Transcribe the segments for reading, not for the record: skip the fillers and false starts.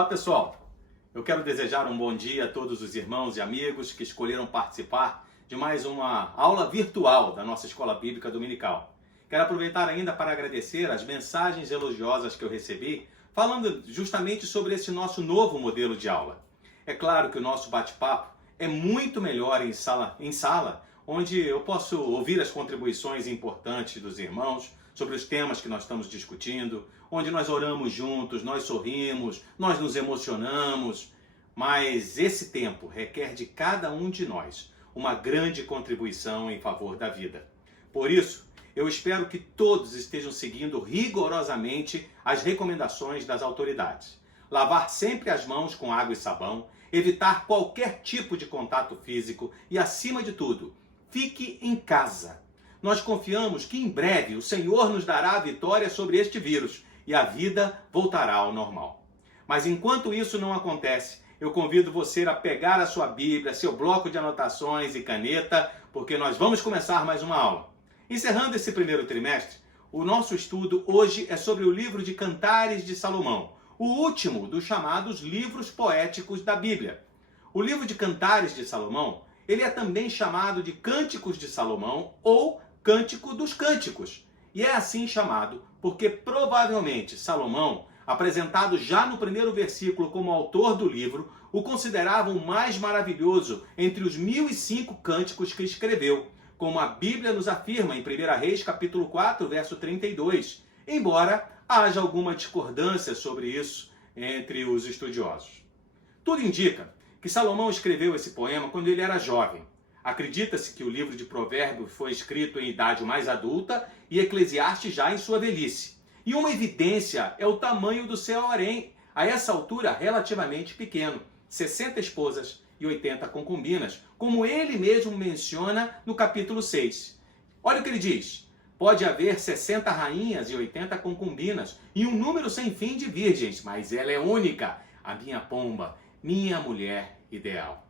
Olá pessoal, eu quero desejar um bom dia a todos os irmãos e amigos que escolheram participar de mais uma aula virtual da nossa Escola Bíblica Dominical. Quero aproveitar ainda para agradecer as mensagens elogiosas que eu recebi, falando justamente sobre esse nosso novo modelo de aula. É claro que o nosso bate-papo é muito melhor em sala, onde eu posso ouvir as contribuições importantes dos irmãos sobre os temas que nós estamos discutindo, onde nós oramos juntos, nós sorrimos, nós nos emocionamos. Mas esse tempo requer de cada um de nós uma grande contribuição em favor da vida. Por isso, eu espero que todos estejam seguindo rigorosamente as recomendações das autoridades. Lavar sempre as mãos com água e sabão, evitar qualquer tipo de contato físico e, acima de tudo, fique em casa. Nós confiamos que em breve o Senhor nos dará a vitória sobre este vírus e a vida voltará ao normal. Mas enquanto isso não acontece, eu convido você a pegar a sua Bíblia, seu bloco de anotações e caneta, porque nós vamos começar mais uma aula. Encerrando esse primeiro trimestre, o nosso estudo hoje é sobre o livro de Cantares de Salomão, o último dos chamados livros poéticos da Bíblia. O livro de Cantares de Salomão, ele é também chamado de Cânticos de Salomão ou Cântico dos Cânticos. E é assim chamado porque provavelmente Salomão, apresentado já no primeiro versículo como autor do livro, o considerava o mais maravilhoso entre os 1005 cânticos que escreveu, como a Bíblia nos afirma em 1 Reis capítulo 4, verso 32, embora haja alguma discordância sobre isso entre os estudiosos. Tudo indica que Salomão escreveu esse poema quando ele era jovem. Acredita-se que o livro de Provérbios foi escrito em idade mais adulta e Eclesiastes já em sua velhice. E uma evidência é o tamanho do seu harém, a essa altura relativamente pequeno, 60 esposas e 80 concubinas, como ele mesmo menciona no capítulo 6. Olha o que ele diz: pode haver 60 rainhas e 80 concubinas e um número sem fim de virgens, mas ela é única, a minha pomba, minha mulher ideal.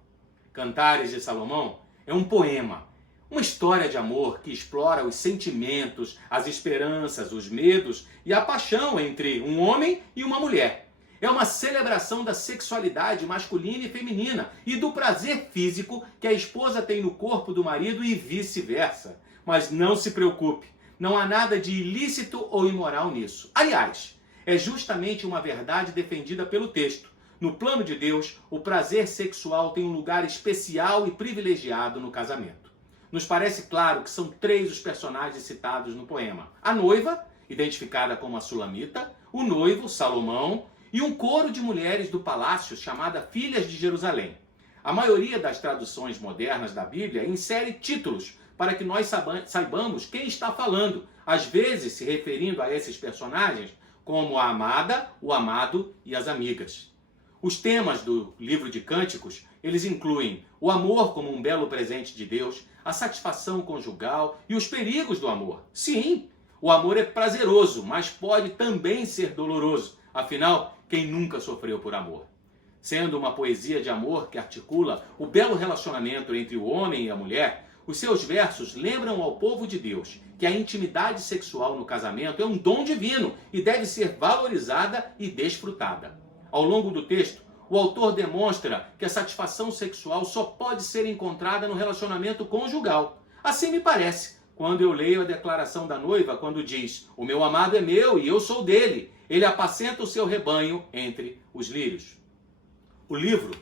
Cantares de Salomão é um poema, uma história de amor que explora os sentimentos, as esperanças, os medos e a paixão entre um homem e uma mulher. É uma celebração da sexualidade masculina e feminina e do prazer físico que a esposa tem no corpo do marido e vice-versa. Mas não se preocupe, não há nada de ilícito ou imoral nisso. Aliás, é justamente uma verdade defendida pelo texto. No plano de Deus, o prazer sexual tem um lugar especial e privilegiado no casamento. Nos parece claro que são 3 os personagens citados no poema: a noiva, identificada como a Sulamita, o noivo, Salomão, e um coro de mulheres do palácio chamada Filhas de Jerusalém. A maioria das traduções modernas da Bíblia insere títulos para que nós saibamos quem está falando, às vezes se referindo a esses personagens como a amada, o amado e as amigas. Os temas do livro de Cânticos, eles incluem o amor como um belo presente de Deus, a satisfação conjugal e os perigos do amor. Sim, o amor é prazeroso, mas pode também ser doloroso. Afinal, quem nunca sofreu por amor? Sendo uma poesia de amor que articula o belo relacionamento entre o homem e a mulher, os seus versos lembram ao povo de Deus que a intimidade sexual no casamento é um dom divino e deve ser valorizada e desfrutada. Ao longo do texto, o autor demonstra que a satisfação sexual só pode ser encontrada no relacionamento conjugal. Assim me parece, quando eu leio a declaração da noiva, quando diz: o meu amado é meu e eu sou dele, ele apacenta o seu rebanho entre os lírios. O livro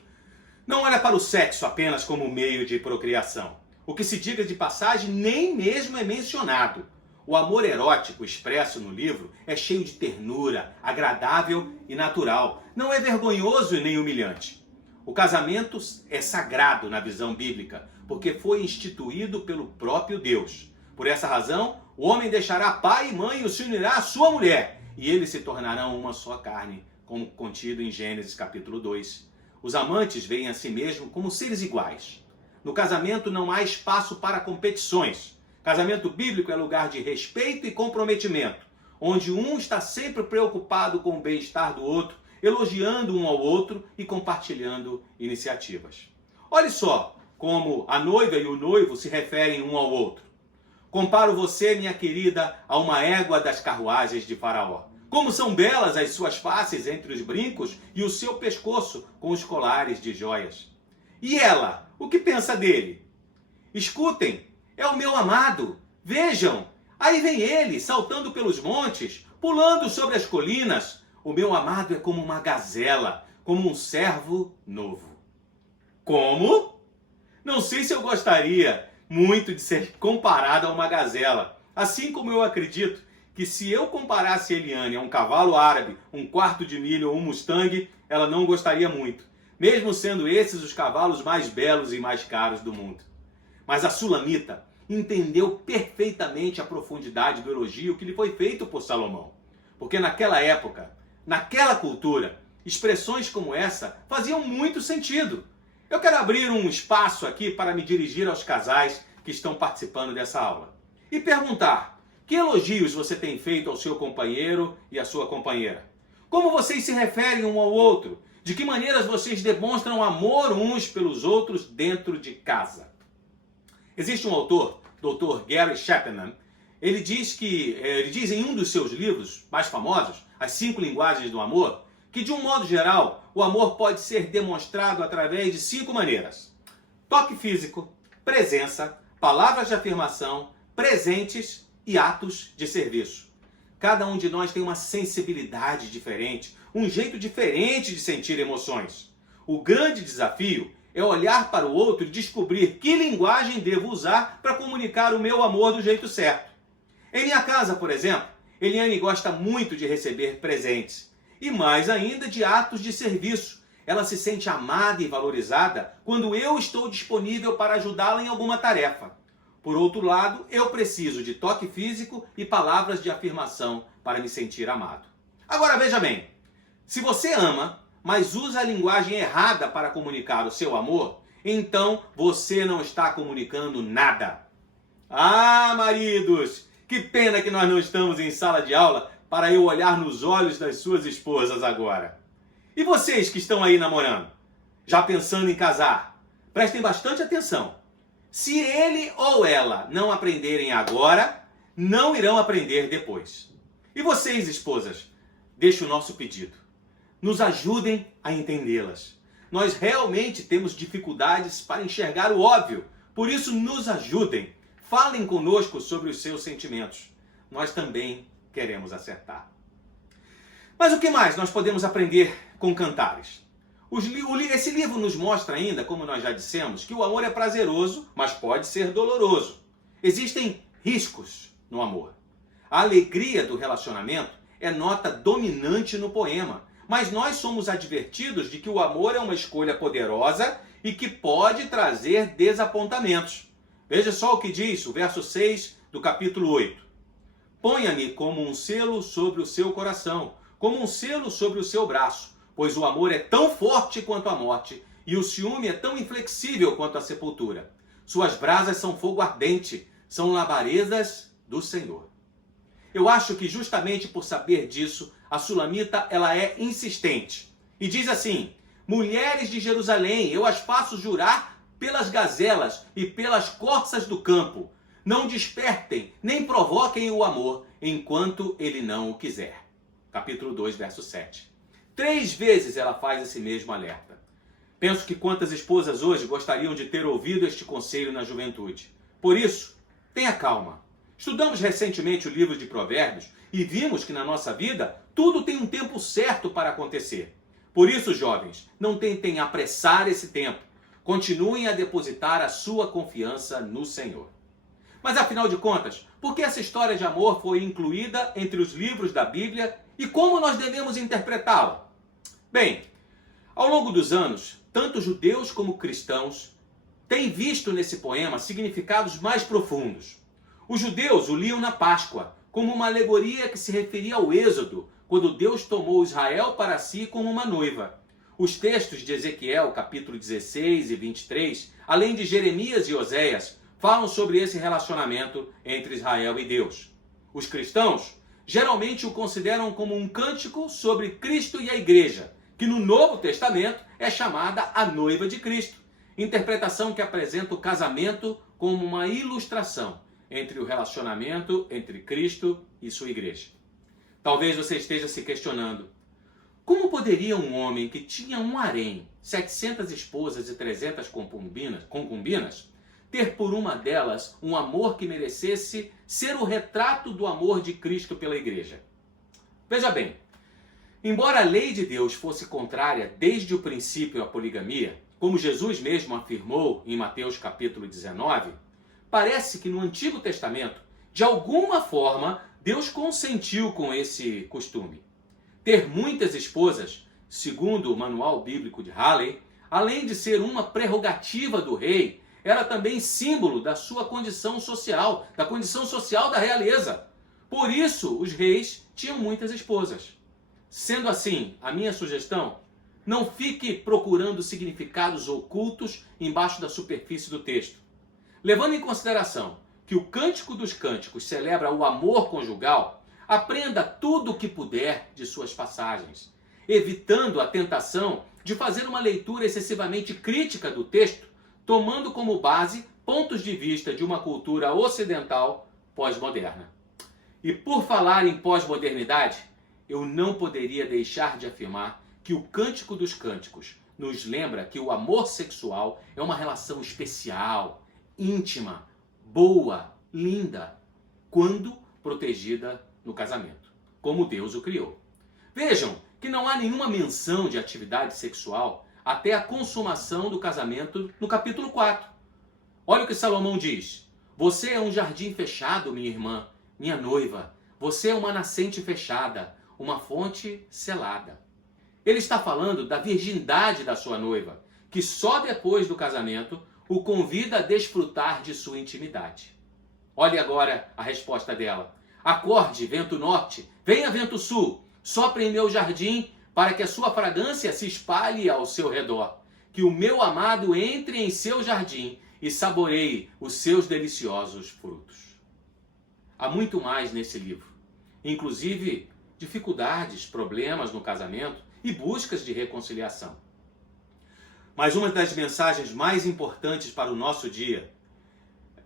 não olha para o sexo apenas como meio de procriação. O que se diga de passagem nem mesmo é mencionado. O amor erótico expresso no livro é cheio de ternura, agradável e natural. Não é vergonhoso e nem humilhante. O casamento é sagrado na visão bíblica, porque foi instituído pelo próprio Deus. Por essa razão, o homem deixará pai e mãe e se unirá à sua mulher, e eles se tornarão uma só carne, como contido em Gênesis capítulo 2. Os amantes veem a si mesmos como seres iguais. No casamento não há espaço para competições. Casamento bíblico é lugar de respeito e comprometimento, onde um está sempre preocupado com o bem-estar do outro, elogiando um ao outro e compartilhando iniciativas. Olhe só como a noiva e o noivo se referem um ao outro. Comparo você, minha querida, a uma égua das carruagens de Faraó. Como são belas as suas faces entre os brincos e o seu pescoço com os colares de joias. E ela, o que pensa dele? Escutem, é o meu amado. Vejam, aí vem ele, saltando pelos montes, pulando sobre as colinas. O meu amado é como uma gazela, como um cervo novo. Como? Não sei se eu gostaria muito de ser comparado a uma gazela. Assim como eu acredito que se eu comparasse Eliane a um cavalo árabe, um quarto de milha ou um Mustang, ela não gostaria muito, mesmo sendo esses os cavalos mais belos e mais caros do mundo. Mas a Sulamita entendeu perfeitamente a profundidade do elogio que lhe foi feito por Salomão. Porque naquela época, naquela cultura, expressões como essa faziam muito sentido. Eu quero abrir um espaço aqui para me dirigir aos casais que estão participando dessa aula e perguntar: que elogios você tem feito ao seu companheiro e à sua companheira? Como vocês se referem um ao outro? De que maneiras vocês demonstram amor uns pelos outros dentro de casa? Existe um autor, Dr. Gary Chapman, ele diz em um dos seus livros mais famosos, As 5 Linguagens do Amor, que de um modo geral, o amor pode ser demonstrado através de 5 maneiras: toque físico, presença, palavras de afirmação, presentes e atos de serviço. Cada um de nós tem uma sensibilidade diferente, um jeito diferente de sentir emoções. O grande desafio é olhar para o outro e descobrir que linguagem devo usar para comunicar o meu amor do jeito certo. Em minha casa, por exemplo, Eliane gosta muito de receber presentes e mais ainda de atos de serviço. Ela se sente amada e valorizada quando eu estou disponível para ajudá-la em alguma tarefa. Por outro lado, eu preciso de toque físico e palavras de afirmação para me sentir amado. Agora veja bem, se você ama, mas usa a linguagem errada para comunicar o seu amor, então você não está comunicando nada. Ah, maridos, que pena que nós não estamos em sala de aula para eu olhar nos olhos das suas esposas agora. E vocês que estão aí namorando, já pensando em casar, prestem bastante atenção. Se ele ou ela não aprenderem agora, não irão aprender depois. E vocês, esposas, deixo o nosso pedido. Nos ajudem a entendê-las. Nós realmente temos dificuldades para enxergar o óbvio. Por isso, nos ajudem. Falem conosco sobre os seus sentimentos. Nós também queremos acertar. Mas o que mais nós podemos aprender com Cantares? Esse livro nos mostra ainda, como nós já dissemos, que o amor é prazeroso, mas pode ser doloroso. Existem riscos no amor. A alegria do relacionamento é nota dominante no poema, mas nós somos advertidos de que o amor é uma escolha poderosa e que pode trazer desapontamentos. Veja só o que diz o verso 6 do capítulo 8. Ponha-me como um selo sobre o seu coração, como um selo sobre o seu braço, pois o amor é tão forte quanto a morte, e o ciúme é tão inflexível quanto a sepultura. Suas brasas são fogo ardente, são labaredas do Senhor. Eu acho que justamente por saber disso, a Sulamita ela é insistente. E diz assim: mulheres de Jerusalém, eu as faço jurar pelas gazelas e pelas corças do campo. Não despertem, nem provoquem o amor, enquanto ele não o quiser. Capítulo 2, verso 7. 3 vezes ela faz esse mesmo alerta. Penso que quantas esposas hoje gostariam de ter ouvido este conselho na juventude. Por isso, tenha calma. Estudamos recentemente o livro de Provérbios e vimos que na nossa vida tudo tem um tempo certo para acontecer. Por isso, jovens, não tentem apressar esse tempo. Continuem a depositar a sua confiança no Senhor. Mas afinal de contas, por que essa história de amor foi incluída entre os livros da Bíblia e como nós devemos interpretá-la? Bem, ao longo dos anos, tanto judeus como cristãos têm visto nesse poema significados mais profundos. Os judeus o liam na Páscoa, como uma alegoria que se referia ao Êxodo, quando Deus tomou Israel para si como uma noiva. Os textos de Ezequiel, capítulo 16 e 23, além de Jeremias e Oséias, falam sobre esse relacionamento entre Israel e Deus. Os cristãos geralmente o consideram como um cântico sobre Cristo e a Igreja, que no Novo Testamento é chamada a noiva de Cristo, interpretação que apresenta o casamento como uma ilustração entre o relacionamento entre Cristo e sua Igreja. Talvez você esteja se questionando: como poderia um homem que tinha um harém, 700 esposas e 300 concubinas, ter por uma delas um amor que merecesse ser o retrato do amor de Cristo pela igreja? Veja bem, embora a lei de Deus fosse contrária desde o princípio à poligamia, como Jesus mesmo afirmou em Mateus capítulo 19, parece que no Antigo Testamento, de alguma forma, Deus consentiu com esse costume. Ter muitas esposas, segundo o Manual Bíblico de Halley, além de ser uma prerrogativa do rei, era também símbolo da sua condição social, da condição social da realeza. Por isso, os reis tinham muitas esposas. Sendo assim, a minha sugestão: não fique procurando significados ocultos embaixo da superfície do texto. Levando em consideração que o Cântico dos Cânticos celebra o amor conjugal, aprenda tudo o que puder de suas passagens, evitando a tentação de fazer uma leitura excessivamente crítica do texto, tomando como base pontos de vista de uma cultura ocidental pós-moderna. E por falar em pós-modernidade, eu não poderia deixar de afirmar que o Cântico dos Cânticos nos lembra que o amor sexual é uma relação especial, íntima, boa, linda, quando protegida no casamento, como Deus o criou. Vejam que não há nenhuma menção de atividade sexual até a consumação do casamento no capítulo 4. Olha o que Salomão diz: você é um jardim fechado, minha irmã, minha noiva. Você é uma nascente fechada, uma fonte selada. Ele está falando da virgindade da sua noiva, que só depois do casamento o convida a desfrutar de sua intimidade. Olhe agora a resposta dela: acorde, vento norte, venha, vento sul, sopre em meu jardim para que a sua fragrância se espalhe ao seu redor. Que o meu amado entre em seu jardim e saboreie os seus deliciosos frutos. Há muito mais nesse livro, inclusive dificuldades, problemas no casamento e buscas de reconciliação. Mas uma das mensagens mais importantes para o nosso dia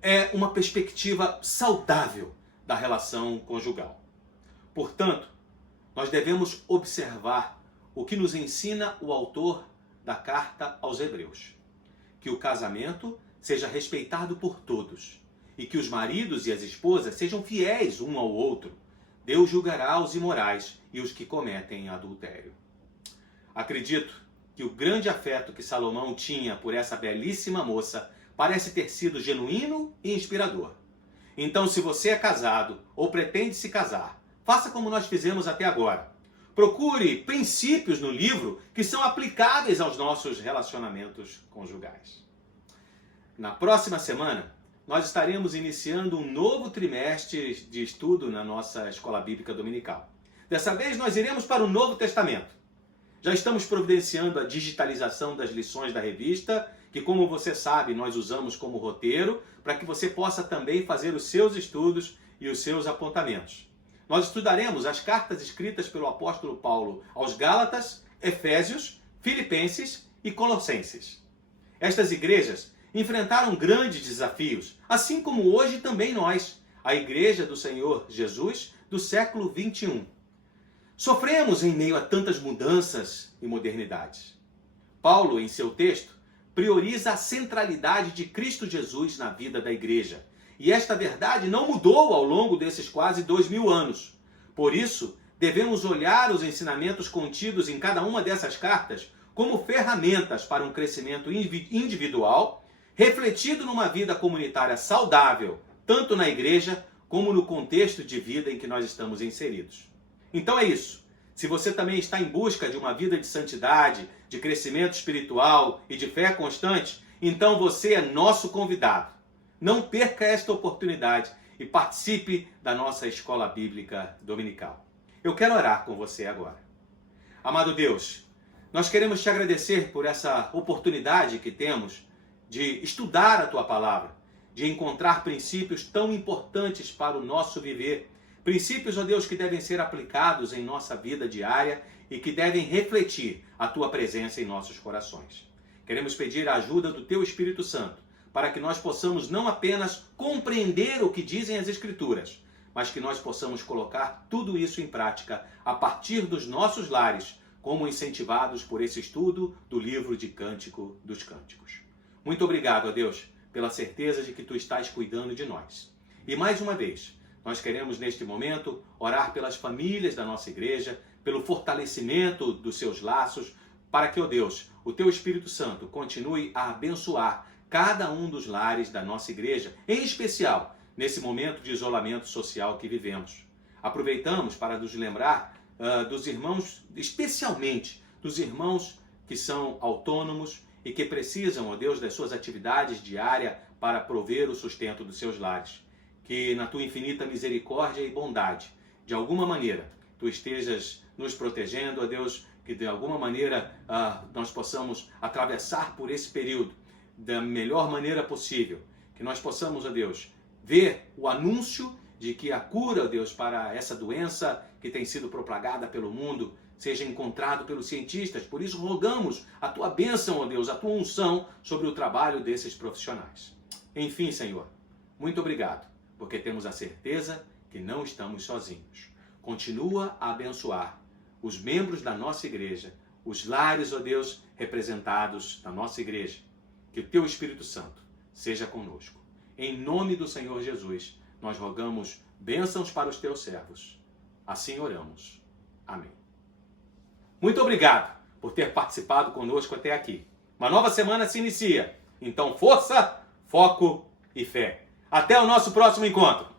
é uma perspectiva saudável da relação conjugal. Portanto, nós devemos observar o que nos ensina o autor da carta aos Hebreus: que o casamento seja respeitado por todos e que os maridos e as esposas sejam fiéis um ao outro. Deus julgará os imorais e os que cometem adultério. Acredito que o grande afeto que Salomão tinha por essa belíssima moça parece ter sido genuíno e inspirador. Então, se você é casado ou pretende se casar, faça como nós fizemos até agora. Procure princípios no livro que são aplicáveis aos nossos relacionamentos conjugais. Na próxima semana, nós estaremos iniciando um novo trimestre de estudo na nossa Escola Bíblica Dominical. Dessa vez, nós iremos para o Novo Testamento. Já estamos providenciando a digitalização das lições da revista, que, como você sabe, nós usamos como roteiro, para que você possa também fazer os seus estudos e os seus apontamentos. Nós estudaremos as cartas escritas pelo apóstolo Paulo aos Gálatas, Efésios, Filipenses e Colossenses. Estas igrejas enfrentaram grandes desafios, assim como hoje também nós, a Igreja do Senhor Jesus do século 21. Sofremos em meio a tantas mudanças e modernidades. Paulo, em seu texto, prioriza a centralidade de Cristo Jesus na vida da igreja. E esta verdade não mudou ao longo desses quase 2000 anos. Por isso, devemos olhar os ensinamentos contidos em cada uma dessas cartas como ferramentas para um crescimento individual, refletido numa vida comunitária saudável, tanto na igreja como no contexto de vida em que nós estamos inseridos. Então é isso. Se você também está em busca de uma vida de santidade, de crescimento espiritual e de fé constante, então você é nosso convidado. Não perca esta oportunidade e participe da nossa Escola Bíblica Dominical. Eu quero orar com você agora. Amado Deus, nós queremos te agradecer por essa oportunidade que temos de estudar a Tua Palavra, de encontrar princípios tão importantes para o nosso viver. Princípios, ó Deus, que devem ser aplicados em nossa vida diária e que devem refletir a Tua presença em nossos corações. Queremos pedir a ajuda do Teu Espírito Santo para que nós possamos não apenas compreender o que dizem as Escrituras, mas que nós possamos colocar tudo isso em prática a partir dos nossos lares, como incentivados por esse estudo do livro de Cântico dos Cânticos. Muito obrigado, ó Deus, pela certeza de que Tu estás cuidando de nós. E mais uma vez, nós queremos neste momento orar pelas famílias da nossa igreja, pelo fortalecimento dos seus laços, para que, ó Deus, o Teu Espírito Santo continue a abençoar cada um dos lares da nossa igreja, em especial nesse momento de isolamento social que vivemos. Aproveitamos para nos lembrar dos irmãos, especialmente dos irmãos que são autônomos e que precisam, ó Deus, das suas atividades diárias para prover o sustento dos seus lares. Que na Tua infinita misericórdia e bondade, de alguma maneira, Tu estejas nos protegendo, ó Deus, que de alguma maneira nós possamos atravessar por esse período da melhor maneira possível. Que nós possamos, ó Deus, ver o anúncio de que a cura, ó Deus, para essa doença que tem sido propagada pelo mundo seja encontrado pelos cientistas. Por isso rogamos a Tua bênção, ó Deus, a Tua unção sobre o trabalho desses profissionais. Enfim, Senhor, muito obrigado, porque temos a certeza que não estamos sozinhos. Continua a abençoar os membros da nossa igreja, os lares, ó Deus, representados da nossa igreja. Que o Teu Espírito Santo seja conosco. Em nome do Senhor Jesus, nós rogamos bênçãos para os Teus servos. Assim oramos. Amém. Muito obrigado por ter participado conosco até aqui. Uma nova semana se inicia. Então, força, foco e fé. Até o nosso próximo encontro.